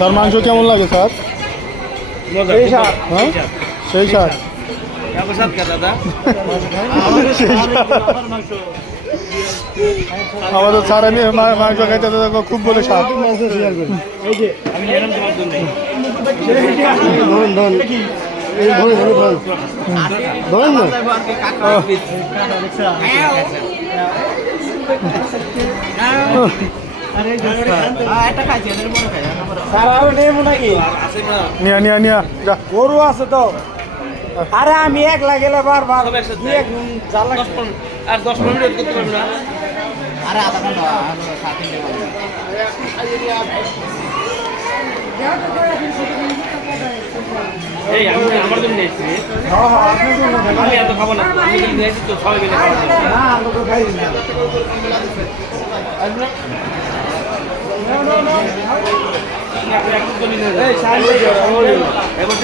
Sir মাংস কেমন লাগে স্যার? হ্যাঁ সেই স্যার আমাদের স্যার আমি মাংস খাইতে খুব বলে স্যার গরু আছে তো আরে আমি একলা গেলে বারবার আর 10-15 মিনিট করতে পারবো না আরে আধা ঘন্টা এই আমি আমার জন্য নিয়েছি আমি এত খাবো না আমি যদি নিয়েছি তো সবাই মিলে খাবো না আমরা তো খাই না আপনি একটু জমি নিয়ে যান